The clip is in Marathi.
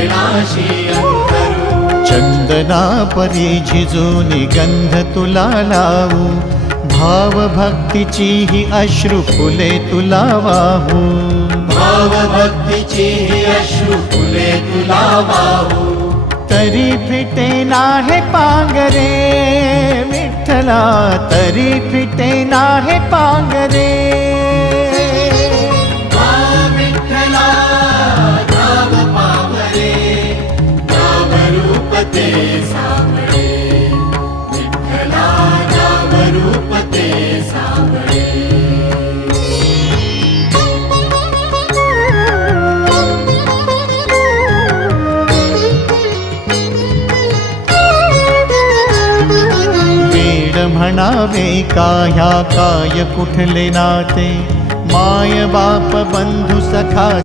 चरणाशी अंतरू। चंदना परी झिजूनी गंध तुला लावू, भाव भक्तीची ही अश्रु फुले तुला वाहू। भाव भक्तीची ही अश्रु फुले तुला वाहू। तरी फिटे नाहे पांगरे विठ्ठला, तरी फिटे नाहे पांगरे। विठ्ठला नाम पावरे, नाम रूप ते सावळे। विठ्ठला नाम रूप ते सावळे। म्हणावे काह्या काय कुठले नाते, माय बाप बंधु सखा